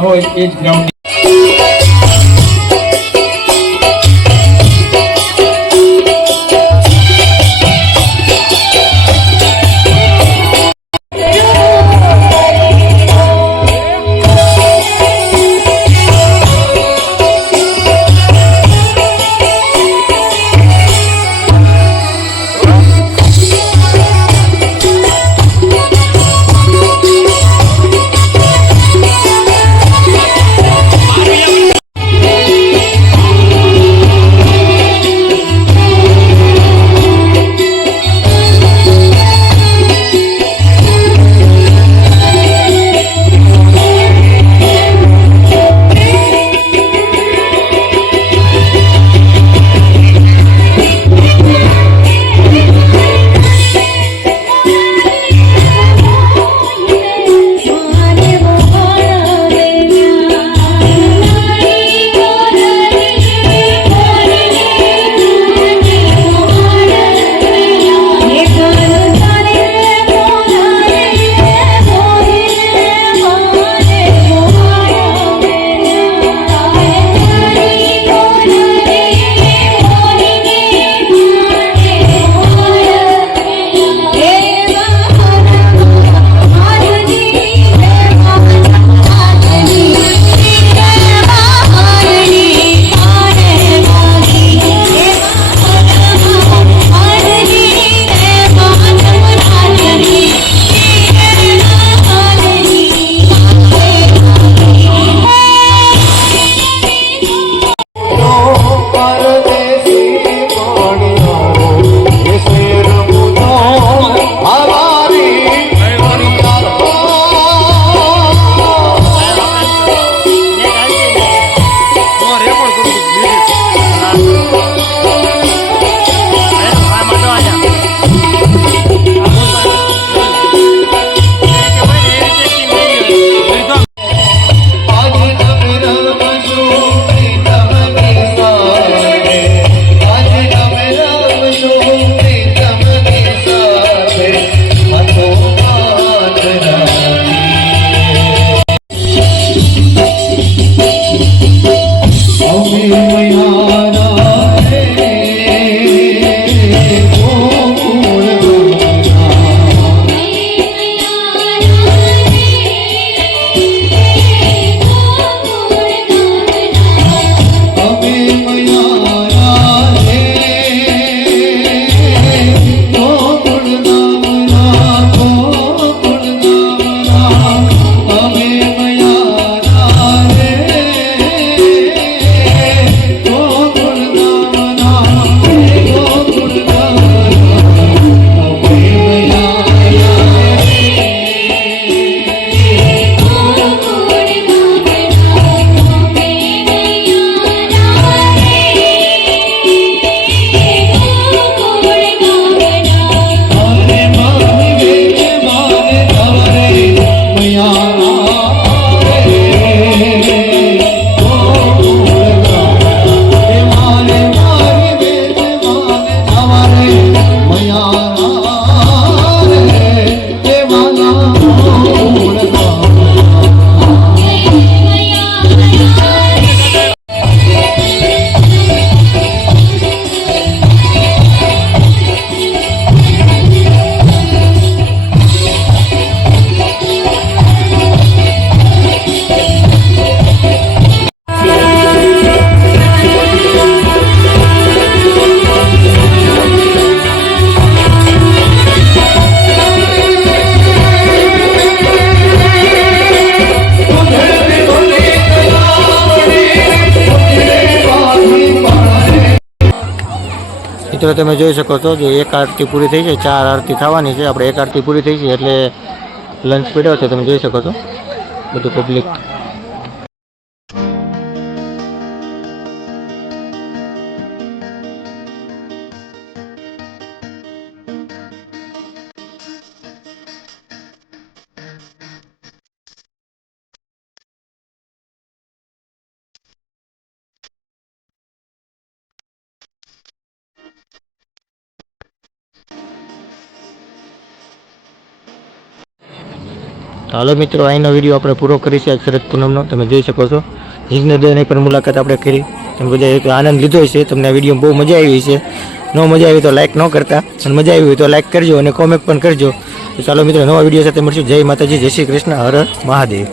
ગ્રાઉન્ડમાં હોય એ જ ગ્રાઉન્ડ મિત્રો તમે જોઈ શકો છો કે એક આરતી પૂરી થઈ છે, 4 આરતી થવાની છે. આપણે એક આરતી પૂરી થઈ છે એટલે લંચ પીડ્યો છે, તમે જોઈ શકો છો બધું પબ્લિક. તો હાલો મિત્રો, અહીંનો વિડીયો આપણે પૂરો કરીશું આજ શરદ પૂનમનો. તમે જોઈ શકો છો હિંગનદીની પણ મુલાકાત આપણે કરી. તમે બધા એક આનંદ લીધો છે. તમને આ વિડીયો બહુ મજા આવી છે. ન મજા આવી તો લાઇક ન કરતા, અને મજા આવી હોય તો લાઇક કરજો અને કોમેન્ટ પણ કરજો. તો ચાલો મિત્રો, નવા વિડીયો સાથે મળશું. જય માતાજી, જય શ્રી કૃષ્ણ, હર હર મહાદેવ.